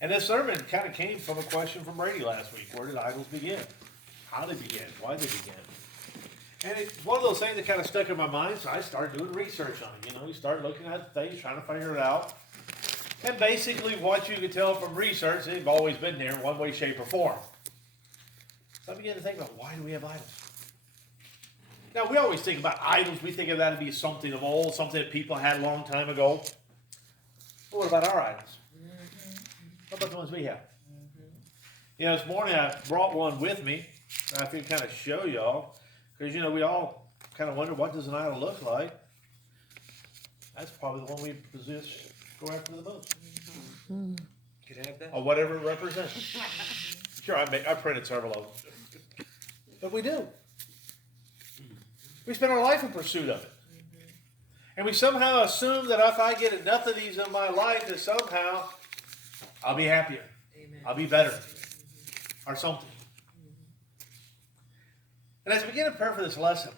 And this sermon kind of came from a question from Brady last week. Where did idols begin? How they began? Why they began? And it's one of those things that kind of stuck in my mind, so I started doing research on it. You start looking at things, trying to figure it out. And basically what you can tell from research, they've always been there in one way, shape, or form. So I began to think about, why do we have idols? Now, we always think about idols. We think of that to be something of old, something that people had a long time ago. But what about our idols? What about the ones we have? This morning I brought one with me. I can kind of show y'all. Because, we all kind of wonder, what does an idol look like? That's probably the one we go after the most. Could have that. Or whatever it represents. Sure, I printed several of them. But we do. We spend our life in pursuit of it. And we somehow assume that if I get enough of these in my life, that somehow I'll be happier. Amen. I'll be better. Or something. And as we begin to prepare for this lesson,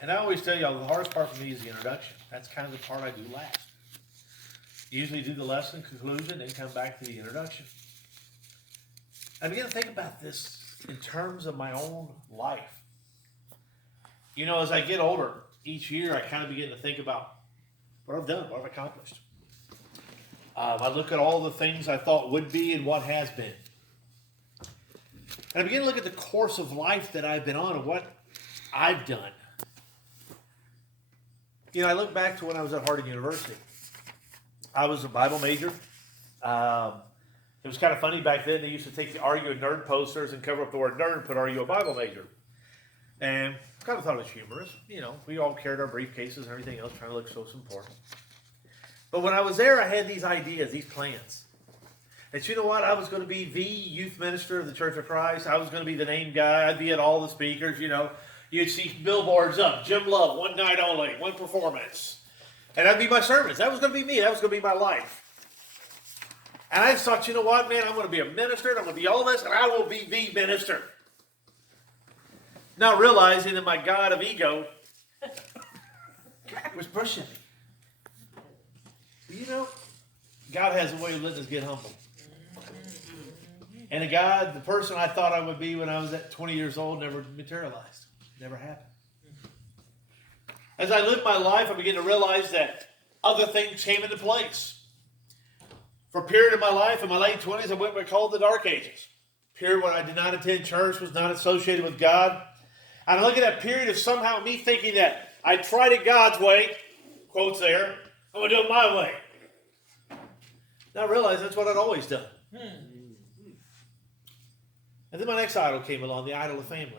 and I always tell y'all, the hardest part for me is the introduction. That's kind of the part I do last. Usually do the lesson, conclusion, then come back to the introduction. I begin to think about this in terms of my own life. As I get older, each year I kind of begin to think about what I've done, what I've accomplished. I look at all the things I thought would be and what has been. And I begin to look at the course of life that I've been on and what I've done. I look back to when I was at Harding University. I was a Bible major. It was kind of funny back then. They used to take the Are You a Nerd posters and cover up the word nerd and put Are You a Bible major? And I kind of thought it was humorous. We all carried our briefcases and everything else, trying to look so important. But when I was there, I had these ideas, these plans. That I was going to be the youth minister of the Church of Christ. I was going to be the name guy. I'd be at all the speakers, You'd see billboards up, Jim Love, one night only, one performance. And that'd be my sermons. That was going to be me. That was going to be my life. And I just thought, man, I'm going to be a minister, and I'm going to be all this, and I will be the minister. Not realizing that my God of ego was pushing me. God has a way of letting us get humble. And the person I thought I would be when I was at 20 years old never materialized. Never happened. As I lived my life, I began to realize that other things came into place. For a period of my life, in my late 20s, I went what we called the Dark Ages. A period when I did not attend church, was not associated with God. And I look at that period of somehow me thinking that I tried it God's way, quotes there, I'm going to do it my way. Now I realize that's what I'd always done. And then my next idol came along, the idol of family.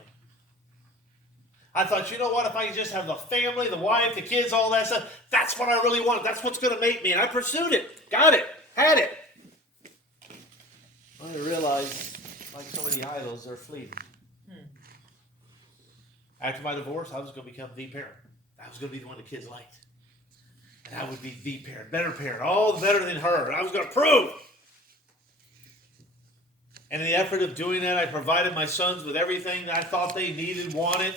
I thought, if I could just have the family, the wife, the kids, all that stuff, that's what I really want. That's what's going to make me. And I pursued it, got it, had it. I realized, like so many idols, they're fleeting. After my divorce, I was going to become the parent. I was going to be the one the kids liked. And I would be the parent, better parent, all better than her. And I was going to prove. And in the effort of doing that, I provided my sons with everything that I thought they needed, wanted.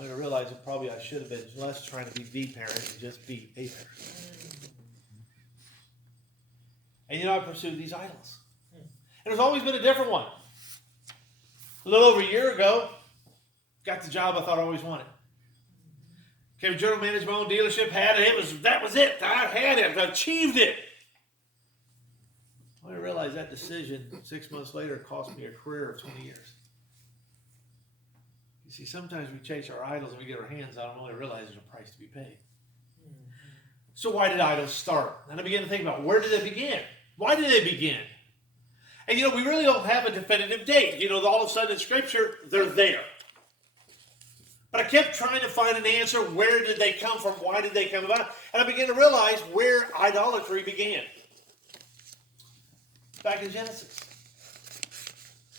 I realized that probably I should have been less trying to be the parent and just be a parent. And I pursued these idols. And there's always been a different one. A little over a year ago, got the job I thought I always wanted. Came to general manager my own dealership, had it. That was it. I had it. I achieved it. I realized that decision 6 months later cost me a career of 20 years. You see, sometimes we chase our idols and we get our hands on them and only realize there's a price to be paid. So why did idols start? And I began to think about, where did they begin? Why did they begin? And we really don't have a definitive date. All of a sudden in Scripture, they're there. But I kept trying to find an answer. Where did they come from? Why did they come about? And I began to realize where idolatry began. Back in Genesis.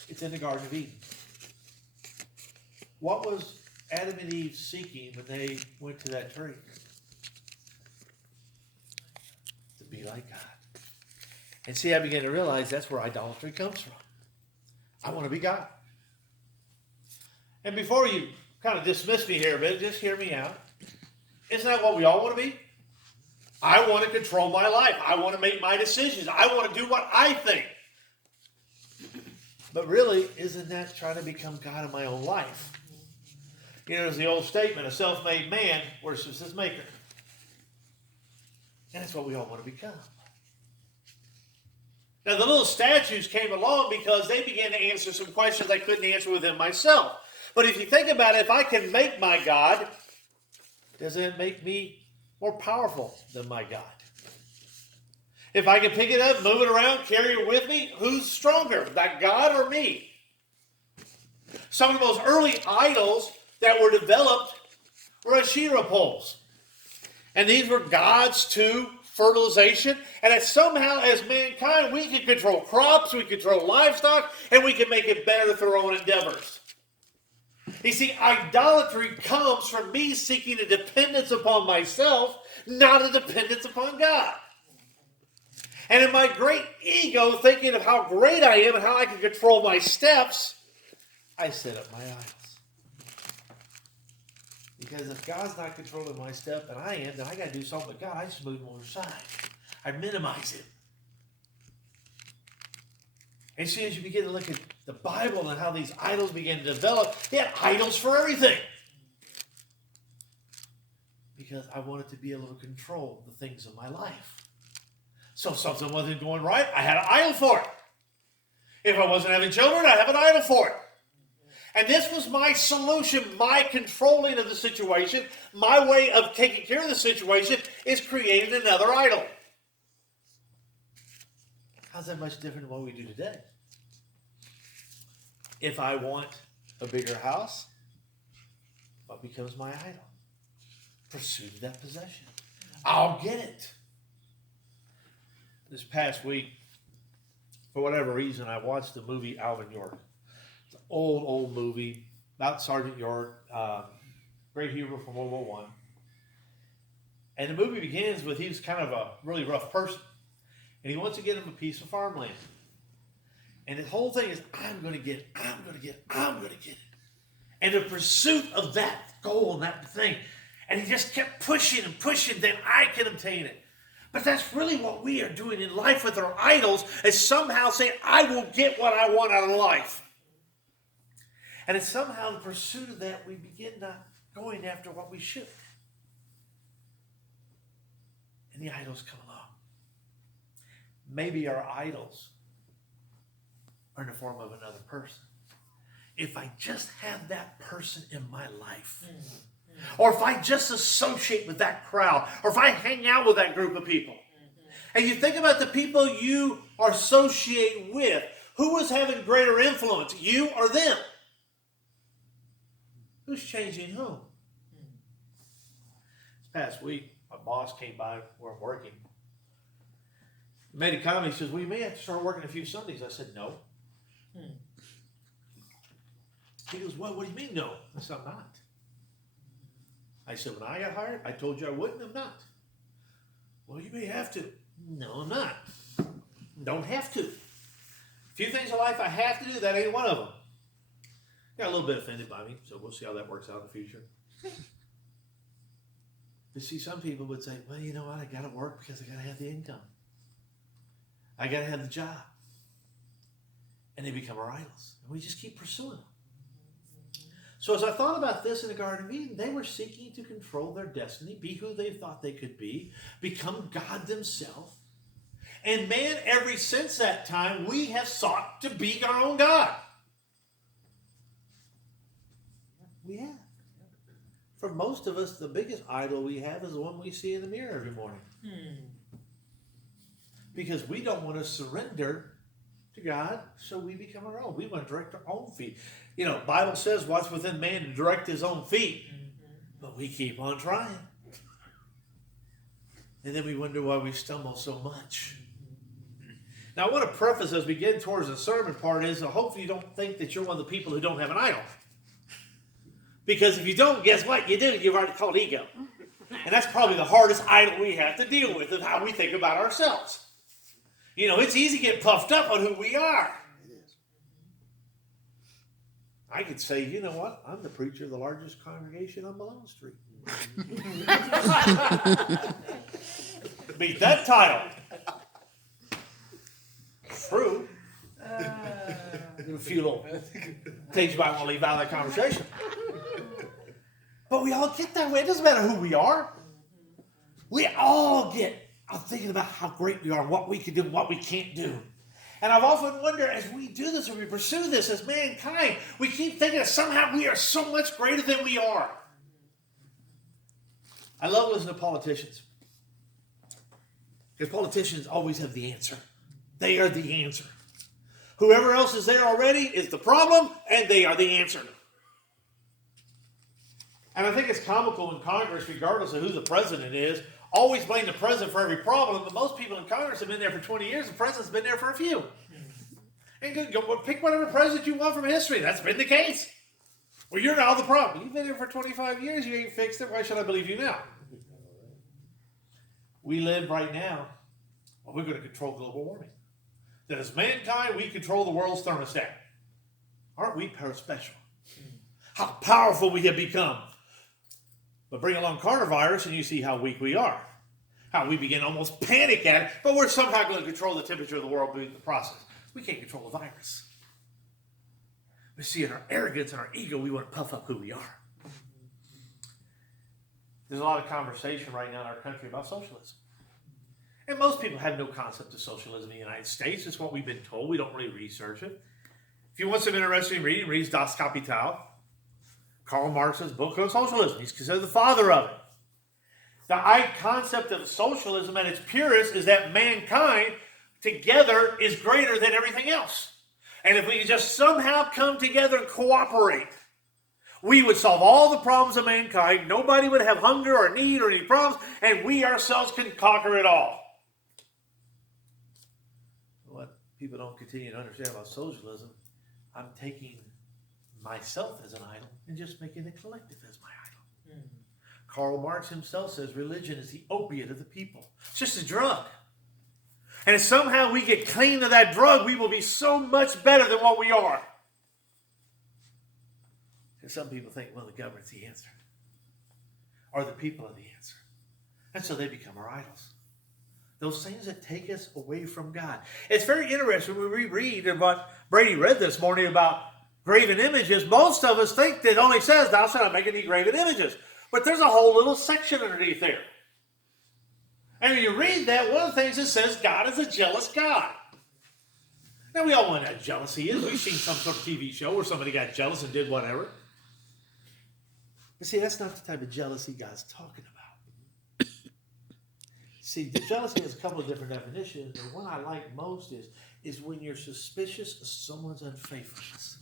It's in the Garden of Eden. What was Adam and Eve seeking when they went to that tree? To be like God. And see, I began to realize that's where idolatry comes from. I want to be God. And before you kind of dismiss me here a bit, just hear me out. Isn't that what we all want to be? I want to control my life. I want to make my decisions. I want to do what I think. But really, isn't that trying to become God in my own life? You know, there's the old statement, a self-made man worships his maker. And that's what we all want to become. Now, the little statues came along because they began to answer some questions I couldn't answer within myself. But if you think about it, if I can make my God, does it make me more powerful than my God? If I can pick it up, move it around, carry it with me, who's stronger, that God or me? Some of the most early idols that were developed were Asherah poles. And these were gods to fertilization. And that somehow as mankind, we can control crops, we control livestock, and we can make it better through our own endeavors. You see, idolatry comes from me seeking a dependence upon myself, not a dependence upon God. And in my great ego, thinking of how great I am and how I can control my steps, I set up my idols. Because if God's not controlling my step and I am, then I got to do something with God. I just move him on the side. I minimize it. And see, as you begin to look at the Bible and how these idols begin to develop, they had idols for everything. Because I wanted to be able to control the things of my life. So if something wasn't going right, I had an idol for it. If I wasn't having children, I have an idol for it. And this was my solution, my controlling of the situation, my way of taking care of the situation is creating another idol. How's that much different than what we do today? If I want a bigger house, what becomes my idol? Pursuit of that possession. I'll get it. This past week, for whatever reason, I watched the movie Alvin York. It's an old movie about Sergeant York, great hero from World War I. And the movie begins with he's kind of a really rough person. And he wants to get him a piece of farmland. And the whole thing is, I'm going to get it, I'm going to get it, I'm going to get it. And the pursuit of that goal and that thing. And he just kept pushing and pushing, then I can obtain it. But that's really what we are doing in life with our idols, is somehow saying, I will get what I want out of life. And it's somehow the pursuit of that, we begin not going after what we should. And the idols come along. Maybe our idols are in the form of another person. If I just have that person in my life, or if I just associate with that crowd, or if I hang out with that group of people, and you think about the people you are associating with, who is having greater influence, you or them? Who's changing whom? This past week, my boss came by where I'm working. He made a comment. He says, well, you may have to start working a few Sundays. I said, no. He goes, well, what do you mean no? I said, I'm not. I said, when I got hired, I told you I wouldn't. I'm not. Well, you may have to. No, I'm not. Don't have to. A few things in life I have to do, that ain't one of them. Got a little bit offended by me, so we'll see how that works out in the future. But see, some people would say, well, you know what? I got to work because I got to have the income. I got to have the job. And they become our idols. And we just keep pursuing them. So as I thought about this in the Garden of Eden, they were seeking to control their destiny, be who they thought they could be, become God themselves. And man, ever since that time, we have sought to be our own God. We have. For most of us, the biggest idol we have is the one we see in the mirror every morning. Because we don't want to surrender to God, so we become our own. We want to direct our own feet. You know, the Bible says, what's within man to direct his own feet. But we keep on trying. And then we wonder why we stumble so much. Now, I want to preface as we get towards the sermon part is, hopefully you don't think that you're one of the people who don't have an idol. Because if you don't, guess what? You do. You've already called ego. And that's probably the hardest idol we have to deal with, is how we think about ourselves. You know, it's easy to get puffed up on who we are. I could say, you know what? I'm the preacher of the largest congregation on Malone Street. beat that title. True. A few little things you might want to leave out of that conversation. But we all get that way. It doesn't matter who we are. We all get thinking about how great we are, what we can do, and what we can't do. And I've often wondered, as we do this, and we pursue this as mankind, we keep thinking that somehow we are so much greater than we are. I love listening to politicians. Because politicians always have the answer. They are the answer. Whoever else is there already is the problem, and they are the answer. And I think it's comical when Congress, regardless of who the president is, always blame the president for every problem, but most people in Congress have been there for 20 years. The president's been there for a few. And pick whatever president you want from history. That's been the case. Well, you're now the problem. You've been here for 25 years. You ain't fixed it. Why should I believe you now? We live right now. Well, we're going to control global warming. That as mankind, we control the world's thermostat. Aren't we special? How powerful we have become. But bring along coronavirus and you see how weak we are. How we begin to almost panic at it, but we're somehow going to control the temperature of the world through the process. We can't control the virus. We see in our arrogance and our ego, we want to puff up who we are. There's a lot of conversation right now in our country about socialism. And most people have no concept of socialism in the United States. It's what we've been told. We don't really research it. If you want some interesting reading, read Das Kapital. Karl Marx's book on socialism. He's considered the father of it. The concept of socialism at its purest is that mankind together is greater than everything else. And if we could just somehow come together and cooperate, we would solve all the problems of mankind. Nobody would have hunger or need or any problems, and we ourselves can conquer it all. What people don't continue to understand about socialism, I'm taking myself as an idol and just making the collective as my idol. Mm-hmm. Karl Marx himself says religion is the opiate of the people. It's just a drug. And if somehow we get clean of that drug, we will be so much better than what we are. And some people think, well, the government's the answer. Or the people are the answer. And so they become our idols. Those things that take us away from God. It's very interesting when we read what Brady read this morning about graven images. Most of us think that it only says, thou shalt not make any graven images. But there's a whole little section underneath there. And when you read that, one of the things it says, God is a jealous God. Now, we all know what jealousy is. We've seen some sort of TV show where somebody got jealous and did whatever. But see, that's not the type of jealousy God's talking about. See, the jealousy has a couple of different definitions. The one I like most is when you're suspicious of someone's unfaithfulness.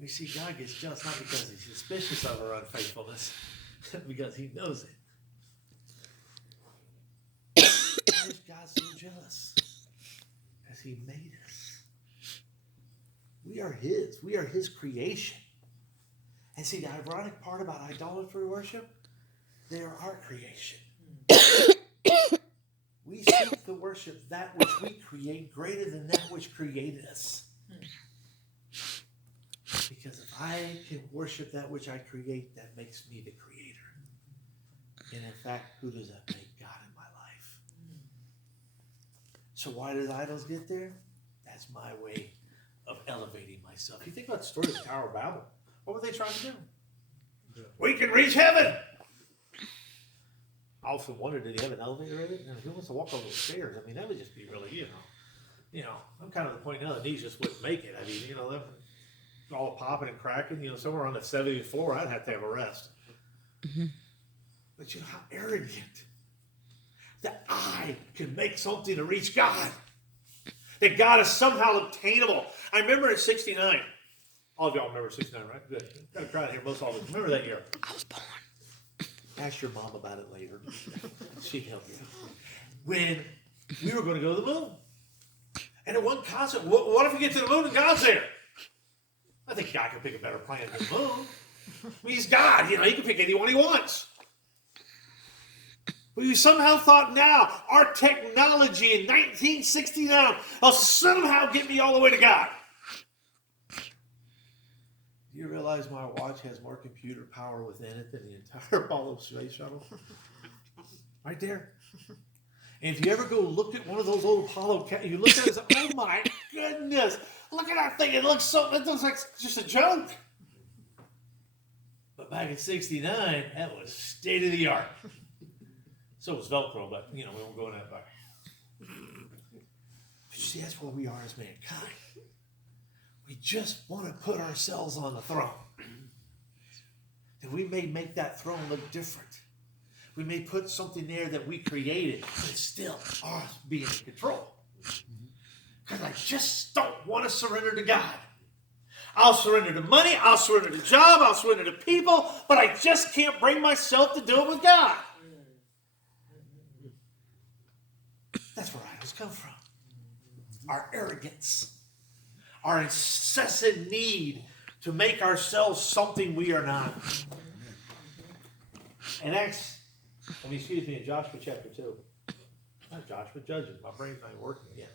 We see God gets jealous not because he's suspicious of our unfaithfulness, but because he knows it. Why is God so jealous? Because he made us. We are his. We are his creation. And see, the ironic part about idolatry worship, they are our creation. We seek to worship that which we create greater than that which created us. Because if I can worship that which I create, that makes me the creator. And in fact, who does that make? God in my life. So why does idols get there? That's my way of elevating myself. You think about the story of the Tower of Babel. What were they trying to do? Yeah. We can reach heaven. I often wondered, did he have an elevator in it? And who wants to walk over the stairs? I mean, that would just be really, I'm kind of the point now that knees just wouldn't make it. I mean, all popping and cracking, somewhere on the 70th floor, I'd have to have a rest. Mm-hmm. But how arrogant that I can make something to reach God. That God is somehow obtainable. I remember in 69. All of y'all remember 69, right? Good. Got a crowd here, most all of you. Remember that year? I was born. Ask your mom about it later. She'd help you. When we were going to go to the moon. And at one concert, what if we get to the moon and God's there? I think God can pick a better planet than the moon. I mean, he's God. He can pick anyone he wants. But you somehow thought now, our technology in 1969 will somehow get me all the way to God. Do you realize my watch has more computer power within it than the entire Apollo space shuttle? Right there. And if you ever go look at one of those old Apollo, you look at it and say, oh my goodness, look at that thing. It looks like just a joke. But back in 69, that was state of the art. So was Velcro, but we won't go in that back. But you see, that's where we are as mankind. We just want to put ourselves on the throne. And we may make that throne look different. We may put something there that we created, but it's still us being in control. Because I just don't want to surrender to God. I'll surrender to money, I'll surrender to job, I'll surrender to people, but I just can't bring myself to do it with God. That's where idols come from. Our arrogance. Our incessant need to make ourselves something we are not. And in Joshua chapter 2. Not Joshua, Judges. My brain's not working again.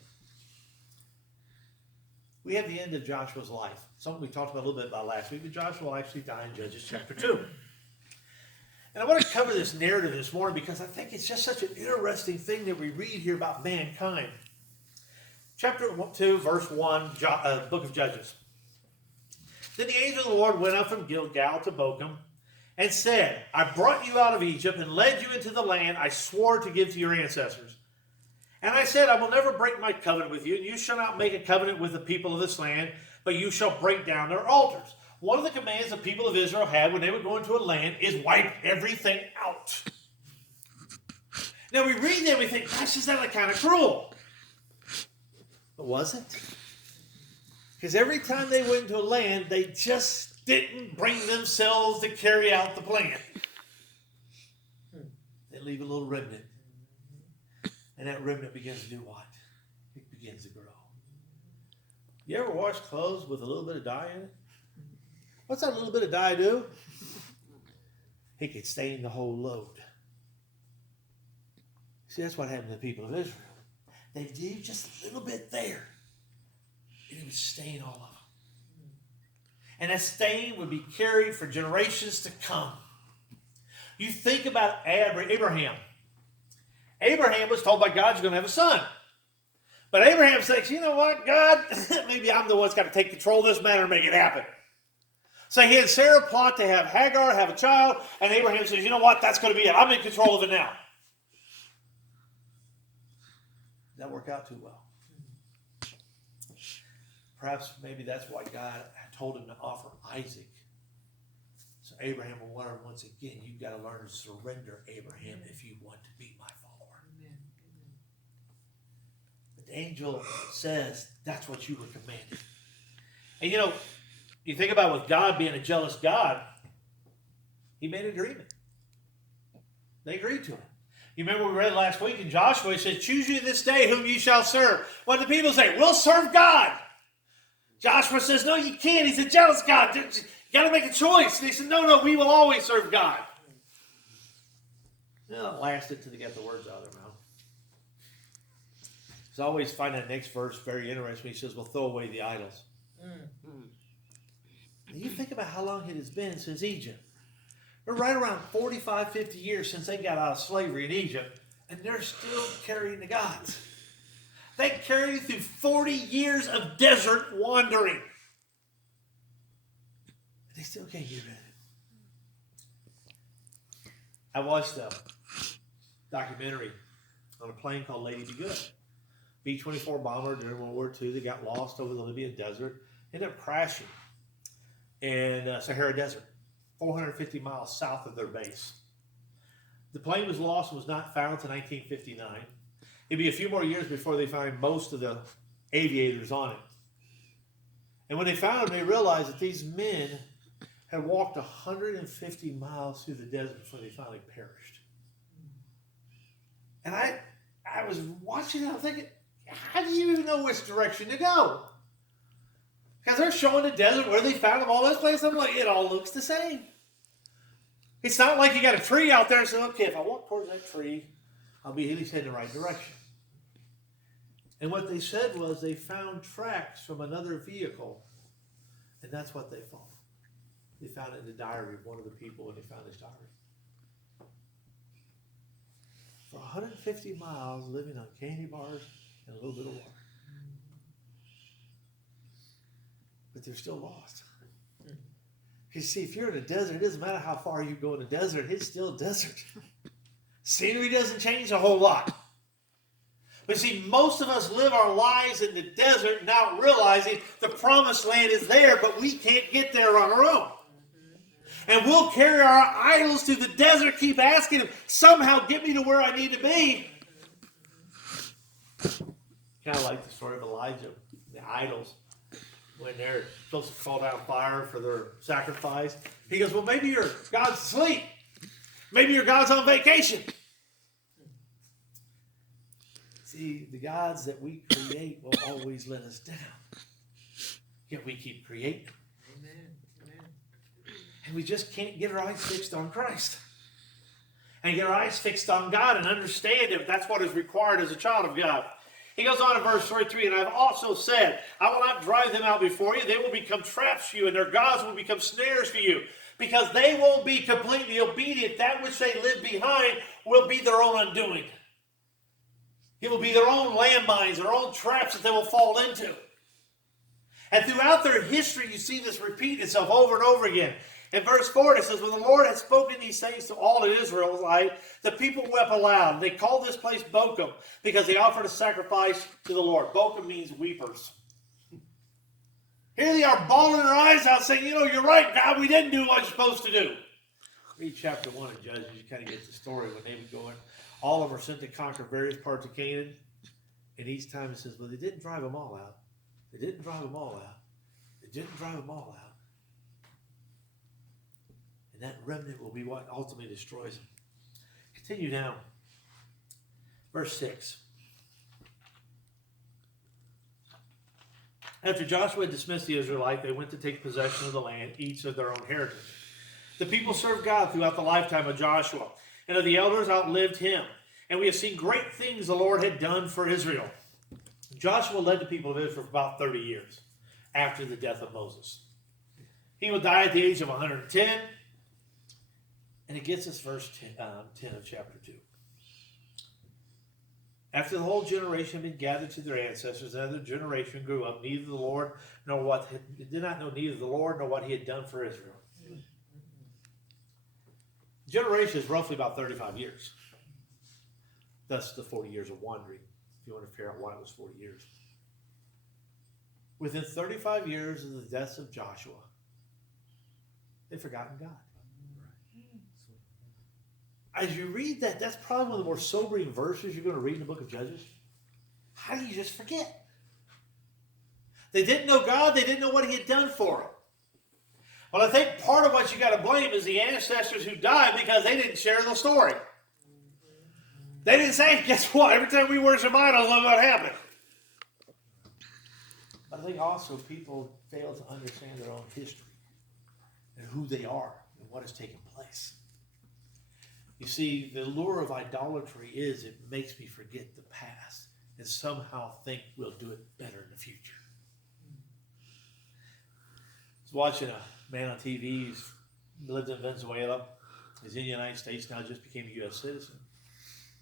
We have the end of Joshua's life. Something we talked about a little bit about last week, but Joshua will actually die in Judges chapter 2. And I want to cover this narrative this morning because I think it's just such an interesting thing that we read here about mankind. Chapter 2, verse 1, book of Judges. Then the angel of the Lord went up from Gilgal to Bochum and said, I brought you out of Egypt and led you into the land I swore to give to your ancestors. And I said, I will never break my covenant with you, and you shall not make a covenant with the people of this land, but you shall break down their altars. One of the commands the people of Israel had when they would go into a land is wipe everything out. Now we read that and we think, gosh, is that like kind of cruel? But was it? Because every time they went into a land, they just didn't bring themselves to carry out the plan. They leave a little remnant. And that remnant begins to do what? It begins to grow. You ever wash clothes with a little bit of dye in it? What's that little bit of dye do? It could stain the whole load. See, that's what happened to the people of Israel. They did just a little bit there, and it would stain all of them. And that stain would be carried for generations to come. You think about Abraham. Abraham was told by God he's going to have a son. But Abraham thinks, you know what, God, maybe I'm the one that's got to take control of this matter and make it happen. So he had Sarah plot to have Hagar have a child, and Abraham says, you know what, that's going to be it. I'm in control of it now. Didn't work out too well. Perhaps maybe that's why God told him to offer Isaac. So Abraham will learn once again, you've got to learn to surrender, Abraham, if you want to be my follower. Amen. But the angel says that's what you were commanded. And you think about with God being a jealous God, he made an agreement. They agreed to it. You remember we read last week in Joshua, he said, choose you this day whom you shall serve. What did the people say? We'll serve God. Joshua says, no, you can't. He's a jealous God. You got to make a choice. And he said, no, we will always serve God. Well, it lasted until they got the words out of their mouth. So I always find that next verse very interesting. He says, well, throw away the idols. You think about how long it has been since Egypt. We're right around 45, 50 years since they got out of slavery in Egypt, and they're still carrying the gods. They carried through 40 years of desert wandering. They still can't get rid of it. I watched a documentary on a plane called Lady Be Good. B-24 bomber during World War II. They got lost over the Libyan desert, ended up crashing in Sahara Desert, 450 miles south of their base. The plane was lost and was not found until 1959. It'd be a few more years before they find most of the aviators on it. And when they found them, they realized that these men had walked 150 miles through the desert before they finally perished. And I was watching it, I'm thinking, how do you even know which direction to go? Because they're showing the desert where they found them all this place. I'm like, it all looks the same. It's not like you got a tree out there and say, okay, if I walk towards that tree, I'll be at least heading the right direction. And what they said was they found tracks from another vehicle, and that's what they followed. They found it in the diary of one of the people when they found his diary. for 150 miles living on candy bars and a little bit of water. But they're still lost. Because see, if you're in a desert, it doesn't matter how far you go in the desert, it's still a desert. Scenery doesn't change a whole lot. But see, most of us live our lives in the desert not realizing the promised land is there, but we can't get there on our own. And we'll carry our idols to the desert, keep asking him, somehow get me to where I need to be. Kind of like the story of Elijah, the idols. When they're supposed to fall down fire for their sacrifice. He goes, well, maybe your God's asleep. Maybe your God's on vacation. See, the gods that we create will always let us down. Yet we keep creating. Amen. And we just can't get our eyes fixed on Christ. And get our eyes fixed on God and understand Him. That's what is required as a child of God. He goes on in verse 33, and I've also said, I will not drive them out before you. They will become traps for you, and their gods will become snares for you, because they won't be completely obedient. That which they live behind will be their own undoing. It will be their own landmines, their own traps that they will fall into. And throughout their history, you see this repeat itself over and over again. In verse 4, it says, when the Lord had spoken these things to all of Israel, the people wept aloud. They called this place Bochum because they offered a sacrifice to the Lord. Bochum means weepers. Here they are bawling their eyes out saying, you're right, God, we didn't do what you're supposed to do. Read chapter 1 of Judges, you kind of get the story when they would go in. All of them are sent to conquer various parts of Canaan. And each time it says, well, they didn't drive them all out. They didn't drive them all out. They didn't drive them all out. And that remnant will be what ultimately destroys them. Continue down. Verse 6. After Joshua had dismissed the Israelites, they went to take possession of the land, each of their own heritage. The people served God throughout the lifetime of Joshua, and of the elders outlived him. And we have seen great things the Lord had done for Israel. Joshua led the people of Israel for about 30 years after the death of Moses. He will die at the age of 110. And it gets us verse 10 of chapter 2. After the whole generation had been gathered to their ancestors, another generation grew up, did not know neither the Lord nor what he had done for Israel. Generation is roughly about 35 years. That's the 40 years of wandering, if you want to figure out why it was 40 years. Within 35 years of the death of Joshua, they've forgotten God. As you read that, that's probably one of the more sobering verses you're going to read in the book of Judges. How do you just forget? They didn't know God. They didn't know what he had done for them. Well, I think part of what you got to blame is the ancestors who died because they didn't share the story. They didn't say, guess what? Every time we worship idols, look what happened. But I think also people fail to understand their own history and who they are and what has taken place. You see, the lure of idolatry is it makes me forget the past and somehow think we'll do it better in the future. I was watching a man on TV who's lived in Venezuela. He's in the United States now, just became a U.S. citizen.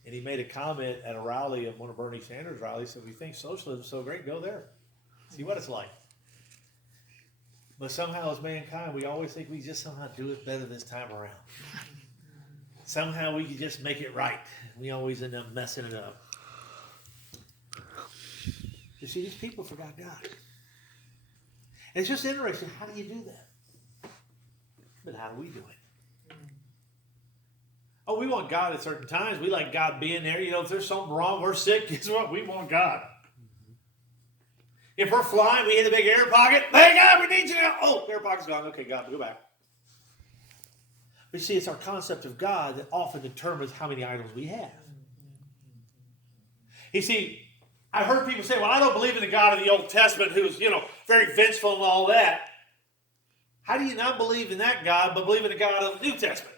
And he made a comment at a rally, at one of Bernie Sanders' rallies, said, we think socialism is so great, go there. See what it's like. But somehow as mankind, we always think we just somehow do it better this time around. Somehow we can just make it right. We always end up messing it up. You see, these people forgot God. And it's just interesting. How do you do that? But how do we do it? Oh, we want God at certain times. We like God being there. If there's something wrong, we're sick, guess what? We want God. If we're flying, we hit a big air pocket. Hey, God, we need you now. Oh, air pocket's gone. Okay, God, go back. But see, it's our concept of God that often determines how many idols we have. You see, I've heard people say, well, I don't believe in the God of the Old Testament who's, very vengeful and all that. How do you not believe in that God, but believe in the God of the New Testament?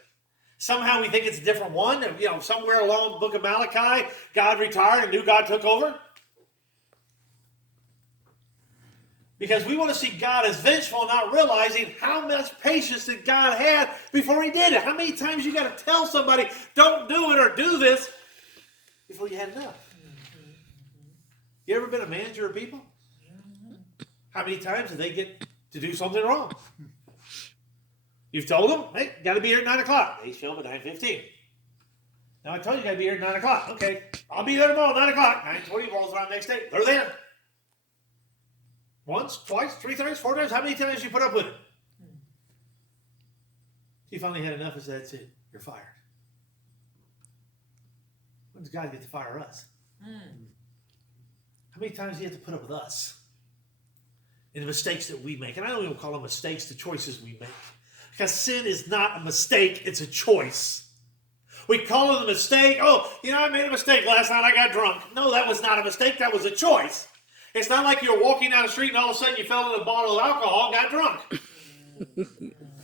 Somehow we think it's a different one. Somewhere along the book of Malachi, God retired and new God took over. Because we want to see God as vengeful, not realizing how much patience that God had before he did it. How many times you got to tell somebody, don't do it or do this, before you had enough. You ever been a manager of people? How many times did they get to do something wrong? You've told them, hey, got to be here at 9 o'clock. They show up at 9:15. Now I told you got to be here at 9 o'clock. Okay, I'll be there tomorrow, 9 o'clock. 9:20 rolls around the next day. They're there. Once, twice, 3 times, 4 times. How many times you put up with it? You finally had enough, so that's it. You're fired. When does God get to fire us? How many times do you have to put up with us? And the mistakes that we make. And I don't even call them mistakes, the choices we make. Because sin is not a mistake, it's a choice. We call it a mistake. Oh, I made a mistake last night, I got drunk. No, that was not a mistake, that was a choice. It's not like you're walking down the street and all of a sudden you fell in a bottle of alcohol and got drunk.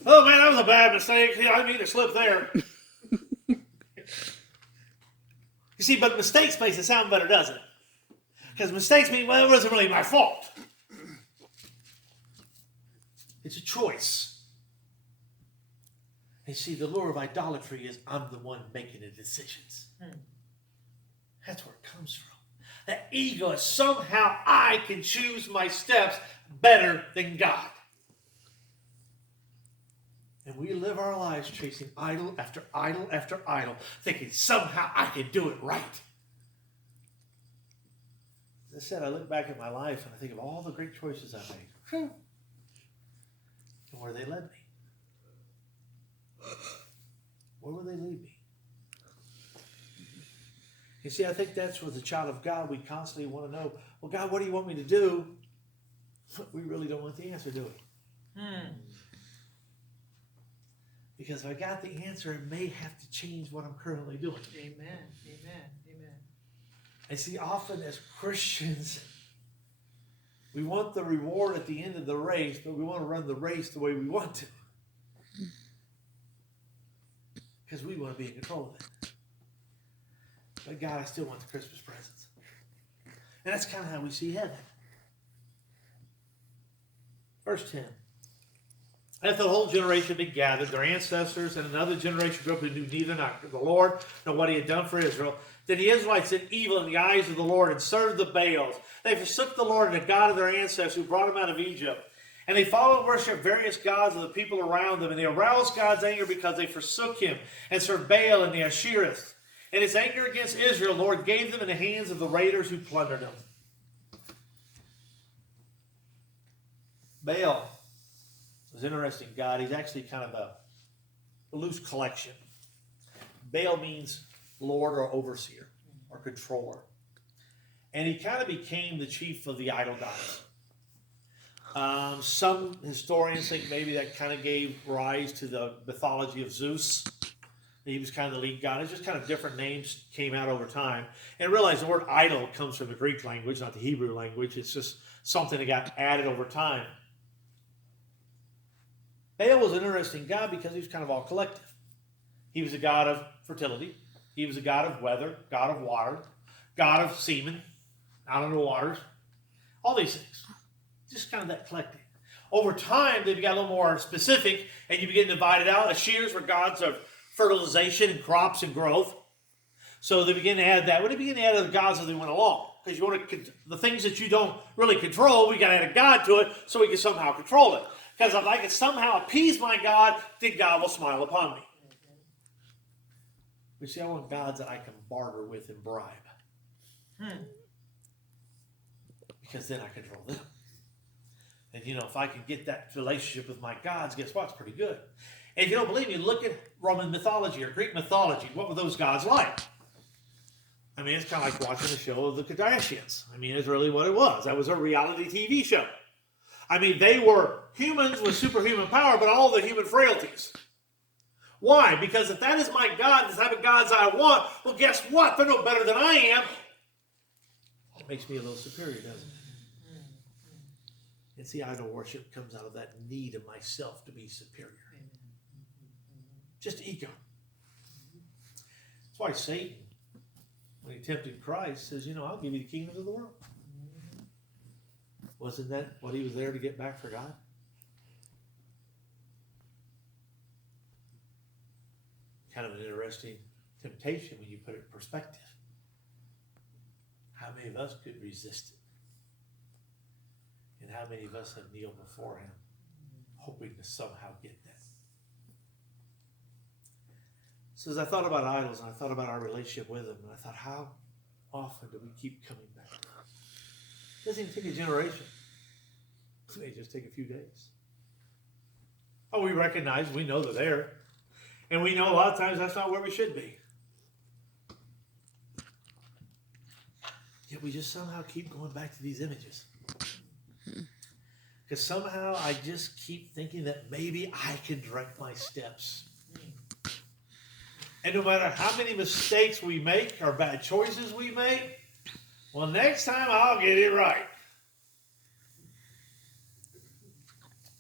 Oh man, that was a bad mistake. I didn't mean to slip there. You see, but mistakes makes it sound better, doesn't it? Because mistakes mean, well, it wasn't really my fault. It's a choice. And see, the lure of idolatry is I'm the one making the decisions. That's where it comes from. The ego is somehow I can choose my steps better than God. And we live our lives chasing idol after idol after idol, thinking somehow I can do it right. As I said, I look back at my life and I think of all the great choices I made. And where they led me. Where will they lead me? You see, I think that's with the child of God, we constantly want to know, well, God, what do you want me to do? But we really don't want the answer, do we? Because if I got the answer, it may have to change what I'm currently doing. Amen. Amen. Amen. And see, often as Christians, we want the reward at the end of the race, but we want to run the race the way we want to. Because we want to be in control of it. But God, I still want the Christmas presents. And that's kind of how we see heaven. Verse 10. After the whole generation had been gathered, their ancestors and another generation grew up who knew neither the Lord nor what he had done for Israel. Then the Israelites did evil in the eyes of the Lord and served the Baals. They forsook the Lord and the God of their ancestors who brought them out of Egypt. And they followed and worshipped various gods of the people around them. And they aroused God's anger because they forsook him and served Baal and the Ashereth. And his anger against Israel, the Lord gave them in the hands of the raiders who plundered them. Baal is interesting God. He's actually kind of a loose collection. Baal means Lord or overseer or controller. And he kind of became the chief of the idol gods. Some historians think maybe that kind of gave rise to the mythology of Zeus. He was kind of the lead god. It's just kind of different names came out over time. And realize the word idol comes from the Greek language, not the Hebrew language. It's just something that got added over time. Baal was an interesting god because he was kind of all collective. He was a god of fertility. He was a god of weather, god of water, god of semen, out on the waters. All these things. Just kind of that collective. Over time, they got a little more specific, and you begin to divide it out. Asheres were gods of fertilization and crops and growth. So they begin to add that. When they begin to add other gods as they went along, because you want to the things that you don't really control, we got to add a god to it so we can somehow control it. Because if I can somehow appease my God, then God will smile upon me. You see, I want gods that I can barter with and bribe. Because then I control them. And if I can get that relationship with my gods, guess what? It's pretty good. And if you don't believe me, look at Roman mythology or Greek mythology. What were those gods like? I mean, it's kind of like watching a show of the Kardashians. I mean, it's really what it was. That was a reality TV show. I mean, they were humans with superhuman power, but all the human frailties. Why? Because if that is my God, the type of gods I want, well, guess what? They're no better than I am. It makes me a little superior, doesn't it? And see, idol worship comes out of that need of myself to be superior. Just ego. That's why Satan, when he tempted Christ, says, I'll give you the kingdoms of the world. Wasn't that what he was there to get back for God? Kind of an interesting temptation when you put it in perspective. how many of us could resist it? And how many of us have kneeled before him, hoping to somehow get that? So as I thought about idols, and I thought about our relationship with them, and I thought, how often do we keep coming back? It doesn't even take a generation. It may just take a few days. Oh, we recognize, we know they're there. And we know a lot of times that's not where we should be. Yet we just somehow keep going back to these images. Because somehow I just keep thinking that maybe I can direct my steps. And no matter how many mistakes we make or bad choices we make, well, next time I'll get it right.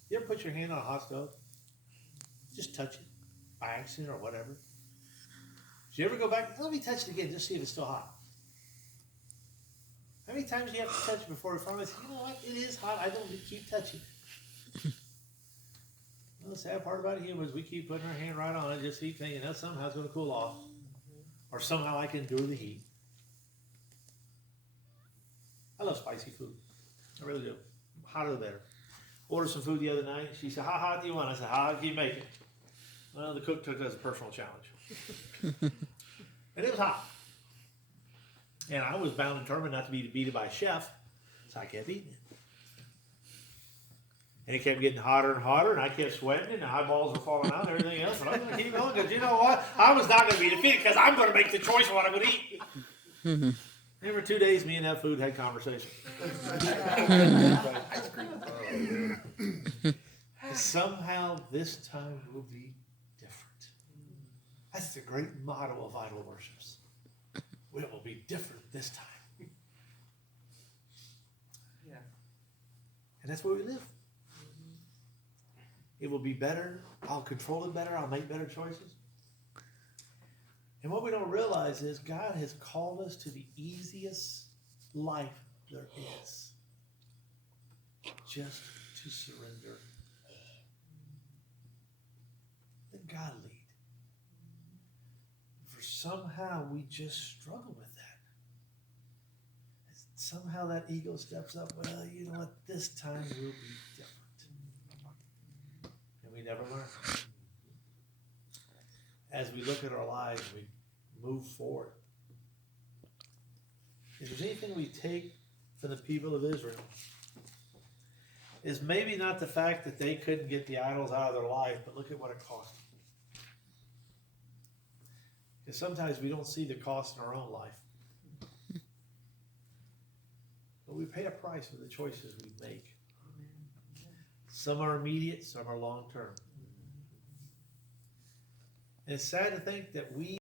You ever put your hand on a hot stove? Just touch it by accident or whatever. Did you ever go back? Let me touch it again, just see if it's still hot. How many times do you have to touch it before you finally say, you know what, it is hot, I don't need to keep touching it. Well, the sad part about it was we keep putting our hand right on it, just keep thinking that somehow it's going to cool off. Or somehow I can endure the heat. I love spicy food. I really do. Hotter the better. Ordered some food the other night. She said, how hot do you want? I said, how hot can you make it? Well, the cook took it as a personal challenge. And it was hot. And I was bound and determined not to be defeated by a chef, so I kept eating it. And it kept getting hotter and hotter, and I kept sweating, and the eyeballs were falling out and everything else. But I'm going to keep going, because you know what? I was not going to be defeated, because I'm going to make the choice of what I'm going to eat. And for 2 days, me and that food had conversation. Somehow this time will be different. That's the great motto of idol worships. It will be different this time. Yeah. And that's where we live. It will be better. I'll control it better. I'll make better choices. And what we don't realize is God has called us to the easiest life there is. Just to surrender. Let God lead. For somehow we just struggle with that. Somehow that ego steps up. Well, you know what? This time will be different. And we never learn. As we look at our lives, we move forward. If there's anything we take from the people of Israel, is maybe not the fact that they couldn't get the idols out of their life, but look at what it cost them. Because sometimes we don't see the cost in our own life. But we pay a price for the choices we make. Some are immediate, some are long term. And it's sad to think that we